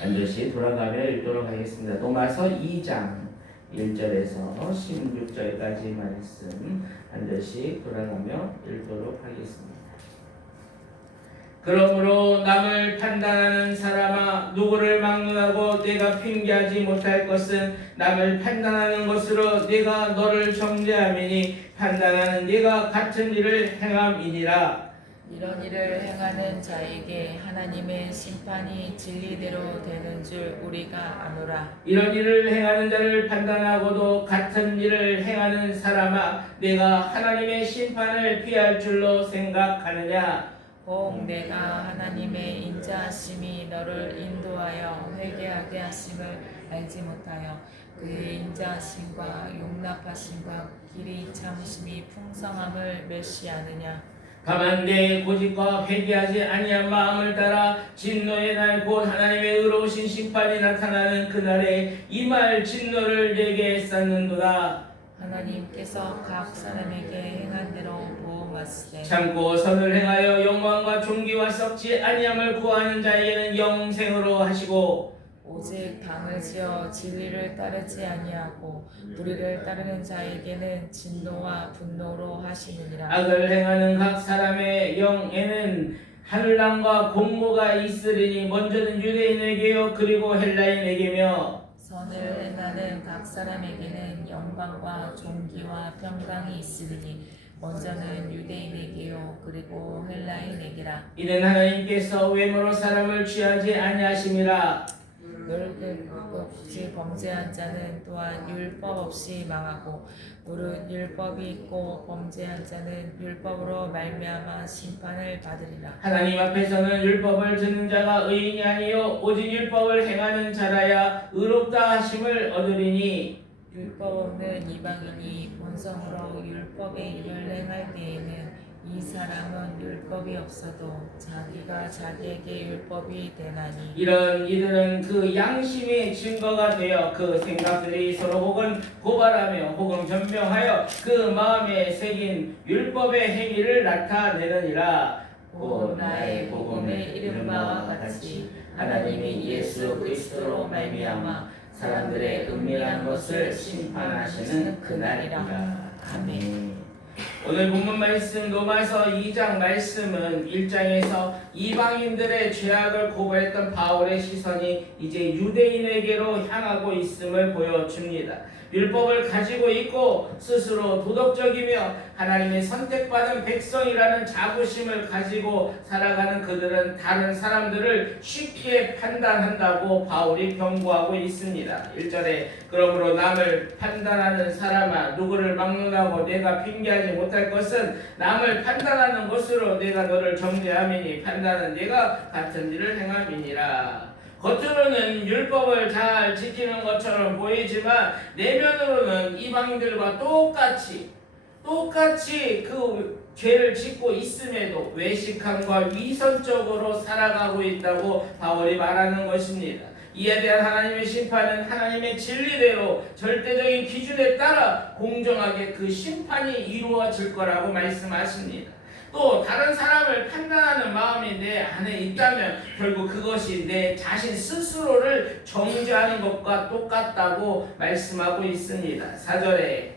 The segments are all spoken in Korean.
반드시 돌아가며 읽도록 하겠습니다. 로마서 2장 1절에서 16절까지 말씀 반드시 돌아가며 읽도록 하겠습니다. 그러므로 남을 판단하는 사람아, 누구를 막론하고 네가 핑계하지 못할 것은 남을 판단하는 것으로 네가 너를 정죄함이니 판단하는 네가 같은 일을 행함이니라. 이런 일을 행하는 자에게 하나님의 심판이 진리대로 되는 줄 우리가 아노라. 이런 일을 행하는 자를 판단하고도 같은 일을 행하는 사람아, 내가 하나님의 심판을 피할 줄로 생각하느냐? 혹 내가 하나님의 인자하심이 너를 인도하여 회개하게 하심을 알지 못하여 그의 인자하심과 용납하심과 길이 참으심이 풍성함을 멸시하느냐? 다만 내 고집과 회개하지 아니한 마음을 따라 진노의 날 곧 하나님의 의로우신 심판이 나타나는 그날에 임할 진노를 내게 쌓는도다. 하나님께서 각 사람에게 행한 대로 보응하시되 참고 선을 행하여 영광과 존귀와 썩지 아니함을 구하는 자에게는 영생으로 하시고 오직 당을 지어 진리를 따르지 아니하고 불의를 따르는 자에게는 진노와 분노로 하시느니라. 악을 행하는 각 사람의 영에는 환난과 공모가 있으리니 먼저는 유대인에게요 그리고 헬라인에게며 선을 행하는 각 사람에게는 영광과 존귀와 평강이 있으리니 먼저는 유대인에게요 그리고 헬라인에게라. 이는 하나님께서 외모로 사람을 취하지 아니하심이라. 율법 없이 범죄한 자는 또한 율법 없이 망하고 무릇 율법이 있고 범죄한 자는 율법으로 말미암아 심판을 받으리라. 하나님 앞에서는 율법을 듣는 자가 의인이 아니요 오직 율법을 행하는 자라야 의롭다 하심을 얻으리니 율법 없는 이방인이 본성으로 율법의 일을 행할 때에는 이 사람은 율법이 없어도 자기가 자기에게 율법이 되나니 이런 이들은 그 양심의 증거가 되어 그 생각들이 서로 혹은 고발하며 혹은 변명하여 그 마음에 새긴 율법의 행위를 나타내느니라. 곧 나의 복음의 이른 바와 같이 하나님이 예수 그리스도로 말미암아 사람들의 은밀한 것을 심판하시는 그날이라. 아멘. 오늘 본문 말씀 로마서 2장 말씀은 1장에서 이방인들의 죄악을 고발했던 바울의 시선이 이제 유대인에게로 향하고 있음을 보여줍니다. 율법을 가지고 있고 스스로 도덕적이며 하나님의 선택받은 백성이라는 자부심을 가지고 살아가는 그들은 다른 사람들을 쉽게 판단한다고 바울이 경고하고 있습니다. 1절에 그러므로 남을 판단하는 사람아, 누구를 막론하고 내가 핑계하지 못할 것은 남을 판단하는 것으로 내가 너를 정죄함이니 판단은 내가 같은 일을 행함이니라. 겉으로는 율법을 잘 지키는 것처럼 보이지만 내면으로는 이방인들과 똑같이 그 죄를 짓고 있음에도 외식함과 위선적으로 살아가고 있다고 바울이 말하는 것입니다. 이에 대한 하나님의 심판은 하나님의 진리대로 절대적인 기준에 따라 공정하게 그 심판이 이루어질 거라고 말씀하십니다. 또 다른 사람을 판단하는 마음이 내 안에 있다면 결국 그것이 내 자신 스스로를 정죄하는 것과 똑같다고 말씀하고 있습니다. 4절에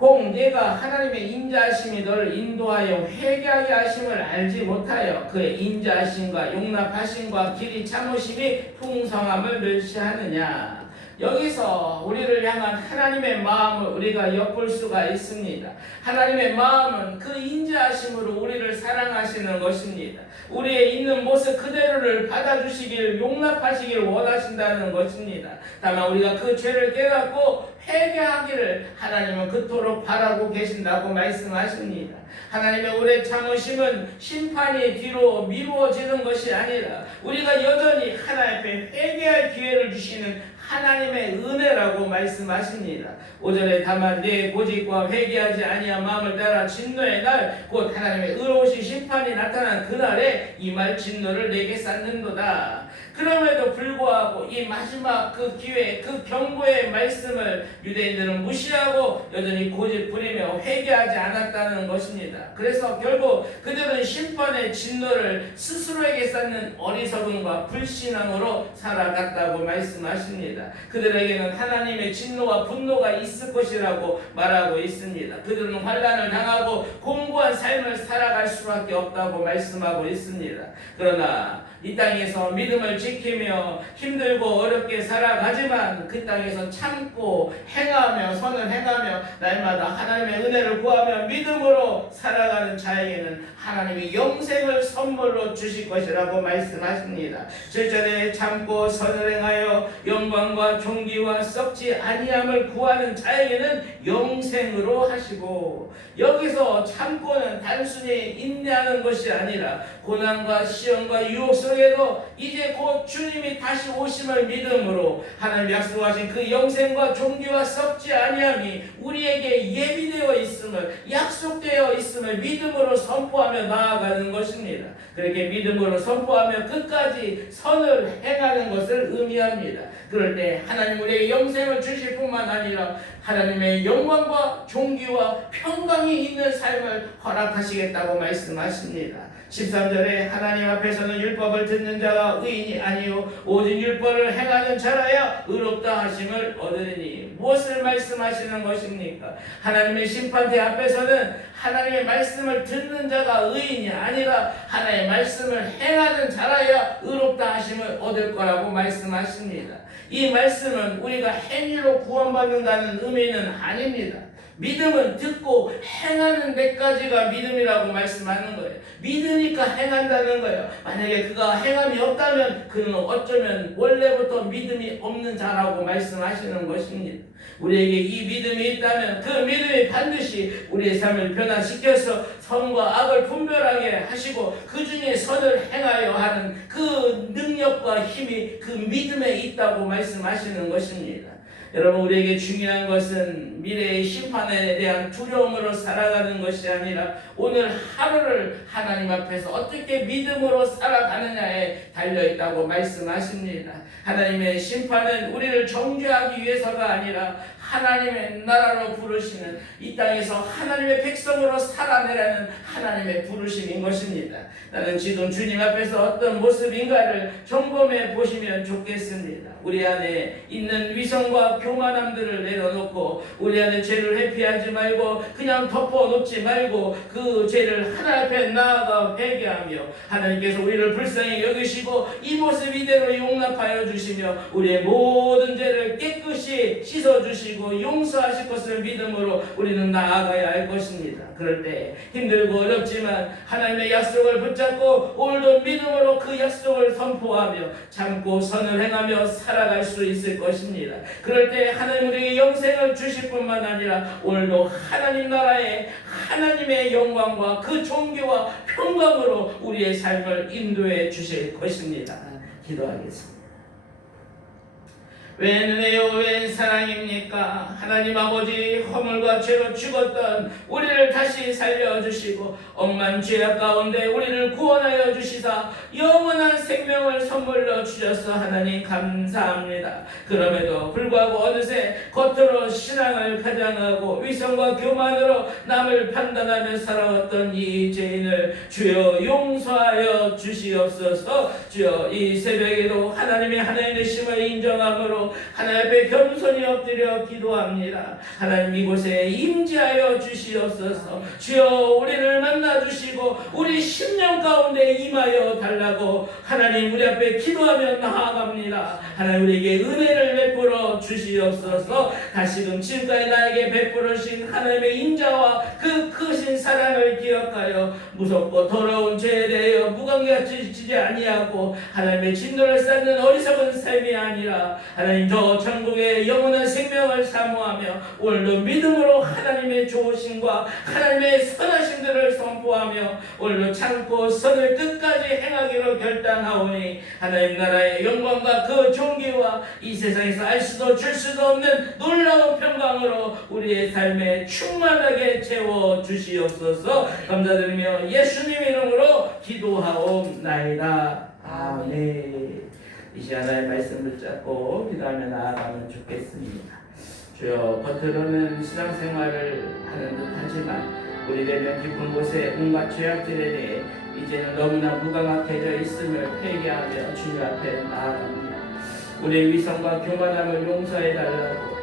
혹 내가 하나님의 인자하심이 너를 인도하여 회개하게 하심을 알지 못하여 그의 인자하심과 용납하심과 길이 참으심이 풍성함을 멸시하느냐. 여기서 우리를 향한 하나님의 마음을 우리가 엿볼 수가 있습니다. 하나님의 마음은 그 인자하심으로 우리를 사랑하시는 것입니다. 우리의 있는 모습 그대로를 받아주시길 용납하시길 원하신다는 것입니다. 다만 우리가 그 죄를 깨닫고 회개하기를 하나님은 그토록 바라고 계신다고 말씀하십니다. 하나님의 오래 참으심은 심판이 뒤로 미루어지는 것이 아니라 우리가 여전히 하나님 앞에 회개할 기회를 주시는 하나님의 은혜라고 말씀하십니다. 5절에 다만 내 고집과 회개하지 아니한 마음을 따라 진노의 날 곧 하나님의 의로우신 심판이 나타난 그날에 이 말 진노를 내게 쌓는도다. 그럼에도 불구하고 이 마지막 그 기회, 그 경고의 말씀을 유대인들은 무시하고 여전히 고집 부리며 회개하지 않았다는 것입니다. 그래서 결국 그들은 심판의 진노를 스스로에게 쌓는 어리석음과 불신앙으로 살아갔다고 말씀하십니다. 그들에게는 하나님의 진노와 분노가 있을 것이라고 말하고 있습니다. 그들은 환난을 당하고 공고한 삶을 살아갈 수밖에 없다고 말씀하고 있습니다. 그러나 이 땅에서 믿음을 지키며 힘들고 어렵게 살아가지만 그 땅에서 참고 행하며 선을 행하며 날마다 하나님의 은혜를 구하며 믿음으로 살아가는 자에게는 하나님이 영생을 선물로 주실 것이라고 말씀하십니다. 7절에 참고 선을 행하여 영광과 존귀와 썩지 아니함을 구하는 자에게는 영생으로 하시고, 여기서 참고는 단순히 인내하는 것이 아니라 고난과 시험과 유혹 속에도 이제 곧 주님이 다시 오심을 믿음으로 하나님 약속하신 그 영생과 존귀와 썩지 아니함이 우리에게 예비되어 있음을, 약속되어 있음을 믿음으로 선포하며 나아가는 것입니다. 그렇게 믿음으로 선포하며 끝까지 선을 행하는 것을 의미합니다. 그럴 때 하나님 우리에게 영생을 주실 뿐만 아니라 하나님의 영광과 존귀와 평강이 있는 삶을 허락하시겠다고 말씀하십니다. 13절에 하나님 앞에서는 율법을 듣는 자가 의인이 아니요 오직 율법을 행하는 자라야 의롭다 하심을 얻으리니. 무엇을 말씀하시는 것입니까? 하나님의 심판대 앞에서는 하나님의 말씀을 듣는 자가 의인이 아니라 하나님의 말씀을 행하는 자라야 의롭다 하심을 얻을 거라고 말씀하십니다. 이 말씀은 우리가 행위로 구원받는다는 의미는 아닙니다. 믿음은 듣고 행하는 데까지가 믿음이라고 말씀하는 거예요. 믿으니까 행한다는 거예요. 만약에 그가 행함이 없다면 그는 어쩌면 원래부터 믿음이 없는 자라고 말씀하시는 것입니다. 우리에게 이 믿음이 있다면 그 믿음이 반드시 우리의 삶을 변화시켜서 선과 악을 분별하게 하시고 그 중에 선을 행하여 하는 그 능력과 힘이 그 믿음에 있다고 말씀하시는 것입니다. 여러분, 우리에게 중요한 것은 미래의 심판에 대한 두려움으로 살아가는 것이 아니라 오늘 하루를 하나님 앞에서 어떻게 믿음으로 살아가느냐에 달려있다고 말씀하십니다. 하나님의 심판은 우리를 정죄하기 위해서가 아니라 하나님의 나라로 부르시는, 이 땅에서 하나님의 백성으로 살아내라는 하나님의 부르심인 것입니다. 나는 지금 주님 앞에서 어떤 모습인가를 점검해 보시면 좋겠습니다. 우리 안에 있는 위선과 교만함들을 내려놓고 우리 안에 죄를 회피하지 말고 그냥 덮어놓지 말고 그 죄를 하나님 앞에 나아가 회개하며 하나님께서 우리를 불쌍히 여기시고 이 모습 이대로 용납하여 주시며 우리의 모든 죄를 깨끗이 씻어주시고 용서하실 것을 믿음으로 우리는 나아가야 할 것입니다. 그럴 때 힘들고 어렵지만 하나님의 약속을 붙잡고 오늘도 믿음으로 그 약속을 선포하며 참고 선을 행하며 살아갈 수 있을 것입니다. 그럴 때 하나님 우리에게 영생을 주실 뿐만 아니라 오늘도 하나님 나라의 하나님의 영광과 그 존귀와 평강으로 우리의 삶을 인도해 주실 것입니다. 기도하겠습니다. 웬 은혜요 웬 사랑입니까? 하나님 아버지, 허물과 죄로 죽었던 우리를 다시 살려주시고 억만 죄악 가운데 우리를 구원하여 주시사 영원한 생명을 선물로 주셔서 하나님 감사합니다. 그럼에도 불구하고 어느새 겉으로 신앙을 가장하고 위선과 교만으로 남을 판단하며 살아왔던 이 죄인을 주여 용서하여 주시옵소서. 주여 이 새벽에도 하나님의 심을 인정함으로 하나님 앞에 겸손히 엎드려 기도합니다. 하나님 이곳에 임재하여 주시옵소서. 주여 우리를 만나주시고 우리 심령 가운데 임하여 달라고 하나님 우리 앞에 기도하며 나아갑니다. 하나님 우리에게 은혜를 베풀어 주시옵소서. 다시금 지금까지 나에게 베풀으신 하나님의 인자와 그 크신 사랑을 기억하여 무섭고 더러운 죄에 대하여 무관계하지 아니하고 하나님의 진노를 쌓는 어리석은 삶이 아니라 하나님 저 천국의 영원한 생명을 사모하며 오늘도 믿음으로 하나님의 좋으심과 하나님의 선하심들을 선포하며 오늘도 참고 선을 끝까지 행하기로 결단하오니 하나님 나라의 영광과 그 존귀와 이 세상에서 알 수도 수도 줄 수도 없는 놀라운 평강으로 우리의 삶에 충만하게 채워 주시옵소서. 감사드리며 예수님 이름으로 기도하옵나이다. 아멘. 이 시간에 말씀 붙잡고 기도하며 나아가면 좋겠습니다. 주여, 겉으로는 신앙생활을 하는 듯 하지만 우리 내면 깊은 곳에 온갖 죄악들에 대해 이제는 너무나 무감각해져 있음을 회개하며 주님 앞에 나아갑니다. 우리의 위선과 교만함을 용서해 달라고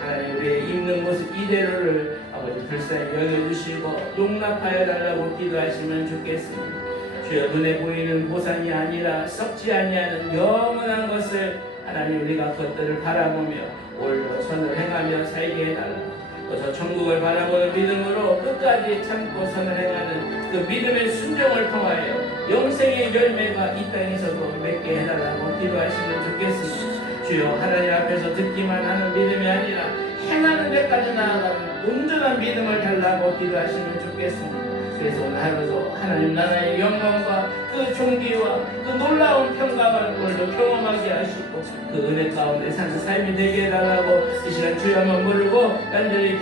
하나님, 우리의 입는 모습 이대로를 아버지 불쌍히 여겨주시고 용납하여 달라고 기도하시면 좋겠습니다. 주여, 눈에 보이는 보상이 아니라 썩지 아니하는 영원한 것을 하나님, 우리가 그것들을 바라보며 오늘도 선을 행하며 살게 해달라고, 저 천국을 바라보는 믿음으로 끝까지 참고 선을 행하는 그 믿음의 순종을 통하여 영생의 열매가 이 땅에서도 맺게 해달라고 기도하시면 좋겠습니다. 주여, 하나님 앞에서 듣기만 하는 믿음이 아니라 행하는 데까지 나아가는 온전한 믿음을 달라고 기도하시면 좋겠습니다. 그래서 오늘 하루도 하나님 나라의 영광과 그 존귀와 그 놀라운 평강을 오늘도 경험하게 하시고 그 은혜 가운데 사는 삶이 되게 해달라고 이 시간 주여 한번 부르고 간절히